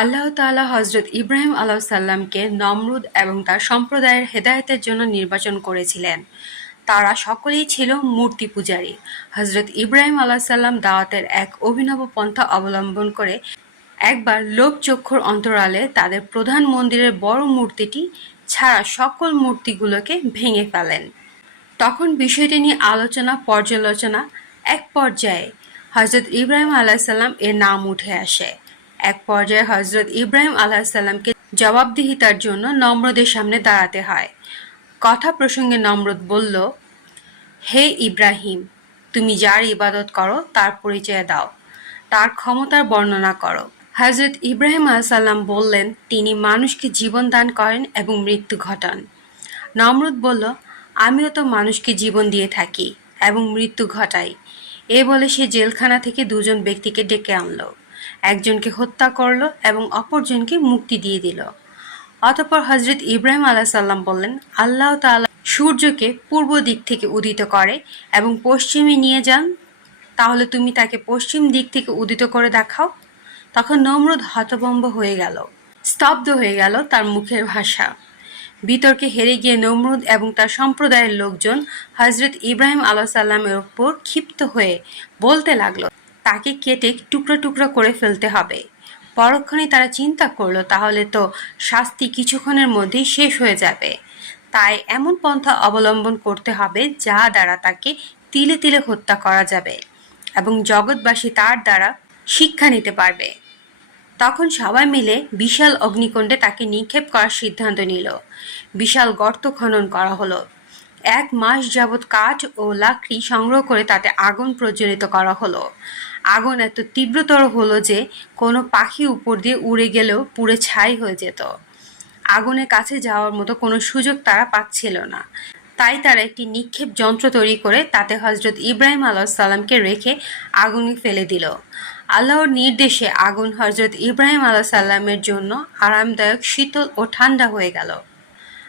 আল্লাহ তাআলা হজরত ইব্রাহিম আলাহ সাল্লামকে নমরুদ এবং তার সম্প্রদায়ের হেদায়েতের জন্য নির্বাচন করেছিলেন। তারা সকলেই ছিল মূর্তি পূজারী। হজরত ইব্রাহিম আলাহ সাল্লাম দাওয়াতের এক অভিনব পন্থা অবলম্বন করে একবার লোকচক্ষুর অন্তরালে তাদের প্রধান মন্দিরের বড় মূর্তিটি ছাড়া সকল মূর্তিগুলোকে ভেঙে ফেলেন। তখন বিষয়টি নিয়ে আলোচনা, পর্যালোচনা এক পর্যায়ে হজরত ইব্রাহিম আলাহিসাল্লাম এর নাম উঠে আসে। এক পর্যায়ে হজরত ইব্রাহিম আলাহিসাল্লামকে জবাবদিহিতার জন্য নম্রদের সামনে দাঁড়াতে হয়। কথা প্রসঙ্গে নম্রদ বলল, হে ইব্রাহিম, তুমি যার ইবাদত করো তার পরিচয় দাও, তার ক্ষমতার বর্ণনা করো। হজরত ইব্রাহিম আলাইসাল্লাম বললেন, তিনি মানুষকে জীবন দান করেন এবং মৃত্যু ঘটান। নমরুদ বলল, আমিও তো মানুষকে জীবন দিয়ে থাকি এবং মৃত্যু ঘটাই। এ বলে সে জেলখানা থেকে দুজন ব্যক্তিকে ডেকে আনলো। একজনকে হত্যা করল এবং অপরজনকে মুক্তি দিয়ে দিল। অতঃপর হজরত ইব্রাহিম আলাহ সাল্লাম বললেন, আল্লাহ তাআলা সূর্যকে পূর্ব দিক থেকে উদিত করে এবং পশ্চিমে নিয়ে যান। তাহলে তুমি তাকে পশ্চিম দিক থেকে উদিত করে দেখাও। তখন নমরুদ হতভম্ব হয়ে গেল, স্তব্ধ হয়ে গেল তার মুখের ভাষা। বিতর্কে হেরে গিয়ে নমরুদ এবং তার সম্প্রদায়ের লোকজন হজরত ইব্রাহিম আলাহ সাল্লামের ওপর ক্ষিপ্ত হয়ে বলতে লাগল তাকে কেটে টুকরো টুকরো করে ফেলতে হবে। পরক্ষণে তারা চিন্তা করল, তাহলে তো শাস্তি কিছুক্ষণের মধ্যেই শেষ হয়ে যাবে। তাই এমন পন্থা অবলম্বন করতে হবে, যা দ্বারা তাকে তিলে তিলে হত্যা করা যাবে এবং জগৎবাসী তার দ্বারা শিক্ষা নিতে পারবে। তখন সবাই মিলে বিশাল অগ্নিকুণ্ডে তাকে নিক্ষেপ করার সিদ্ধান্ত নিল। বিশাল গর্ত খনন করা হলো। এক মাস যাবৎ কাঠ ও লাকড়ি সংগ্রহ করে তাতে আগুন প্রজ্বলিত করা হলো। আগুন এত তীব্রতর হলো যে কোনো পাখি উপর দিয়ে উড়ে গেলেও পুড়ে ছাই হয়ে যেত। আগুনের কাছে যাওয়ার মতো কোনো সুযোগ তারা পাচ্ছিল না। তাই তারা একটি নিক্ষেপ যন্ত্র তৈরি করে তাতে হজরত ইব্রাহিম আলাহ সাল্লামকে রেখে আগুনে ফেলে দিল। আল্লাহর নির্দেশে আগুন হজরত ইব্রাহিম আলাহ সাল্লামের জন্য আরামদায়ক, শীতল ও ঠান্ডা হয়ে গেল।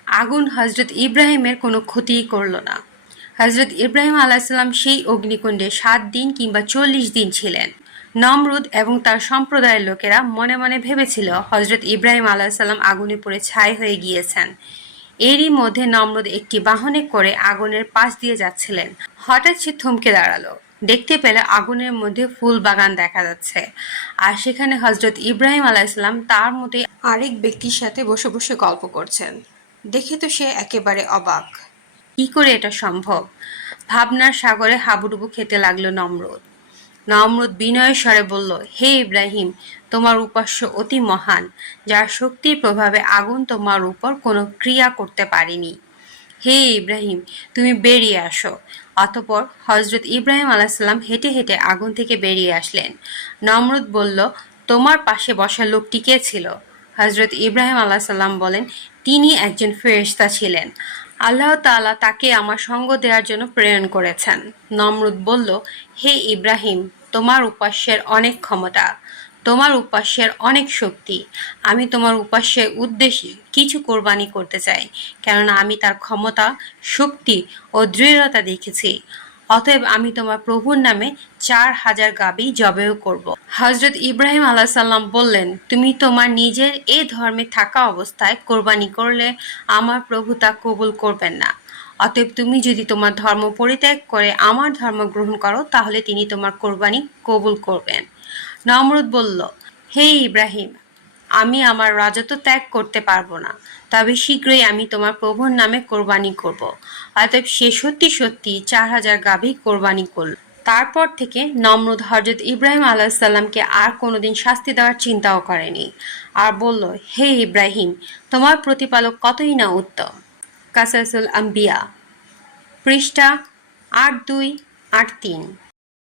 আগুন হজরত ইব্রাহিমের কোনো ক্ষতিই করল না। হজরত ইব্রাহিম আলাহিসাল্লাম সেই অগ্নিকুণ্ডে সাত দিন কিংবা চল্লিশ দিন ছিলেন। নমরুদ এবং তার সম্প্রদায়ের লোকেরা মনে মনে ভেবেছিল হজরত ইব্রাহিম আলাহিসাল্লাম আগুনে পড়ে ছাই হয়ে গিয়েছেন। এরই মধ্যে নমরুদ একটি বাহনে করে আগুনের পাশ দিয়ে যাচ্ছিলেন। হঠাৎ সে থমকে দাঁড়াল। দেখতে পেলে আগুনের মধ্যে ফুল বাগান দেখা যাচ্ছে। আর সেখানে হজরত ইব্রাহিম আলাইসাল্লাম তার মতোই আরেক ব্যক্তির সাথে বসে বসে গল্প করছেন। দেখে তো সে একেবারে অবাক। কি করে এটা সম্ভব? ভাবনার সাগরে হাবুডুবু খেতে লাগল নমরুদ। নমরুদ বিনয় স্বরে বলল, হে ইব্রাহিম, তোমার উপাস্য অতি মহান, যার শক্তির প্রভাবে আগুন তোমার উপর কোনো ক্রিয়া করতে পারেনি। হে ইব্রাহিম, তুমি বেরিয়ে আসো। অতপর হজরত ইব্রাহিম আলাহিসাল্লাম হেঁটে হেঁটে আগুন থেকে বেরিয়ে আসলেন। নমরুদ বলল, তোমার পাশে বসা লোকটি কে ছিল? হজরত ইব্রাহিম আলাহ সাল্লাম বলেন, তিনি একজন ফেরেশতা ছিলেন। আল্লাহ তালা তাকে আমার সঙ্গ দেওয়ার জন্য প্রেরণ করেছেন। নমরুদ বলল, হে ইব্রাহিম, তোমার উপাস্যের অনেক ক্ষমতা, তোমার উপাস্যের অনেক শক্তি। আমি তোমার উপাস্যের উদ্দেশ্যে কিছু কোরবানি করতে চাই, কেননা আমি তার ক্ষমতা, শক্তি ও দৃঢ়তা দেখেছি। অতএব আমি তোমার প্রভুর নামে চার হাজার গাবি জবেও করব। হজরত ইব্রাহিম আলাহ সাল্লাম বললেন, তুমি তোমার নিজের এ ধর্মে থাকা অবস্থায় কোরবানি করলে আমার প্রভু তা কবুল করবেন না অতএব তুমি যদি তোমার ধর্ম পরিত্যাগ করে আমার ধর্ম গ্রহণ করো, তাহলে তিনি তোমার কোরবানি কবুল করবেন নমরুদ বলল, হে ইব্রাহিম, আমি আমার রাজত্ব ত্যাগ করতে পারব না তবে শীঘ্রই আমি তোমার প্রভুর নামে কোরবানি করব। অতএব সে সত্যি সত্যি চার হাজার গাভী কোরবানি করল তারপর থেকে নমরুদ হজরত ইব্রাহিম আলাহিসাল্লামকে আর কোনোদিন শাস্তি দেওয়ার চিন্তাও করেনি। আর বলল, হে ইব্রাহিম, তোমার প্রতিপালক কতই না উত্তম? কাসাসুল আম্বিয়া, পৃষ্ঠা আট দুই, আট তিন।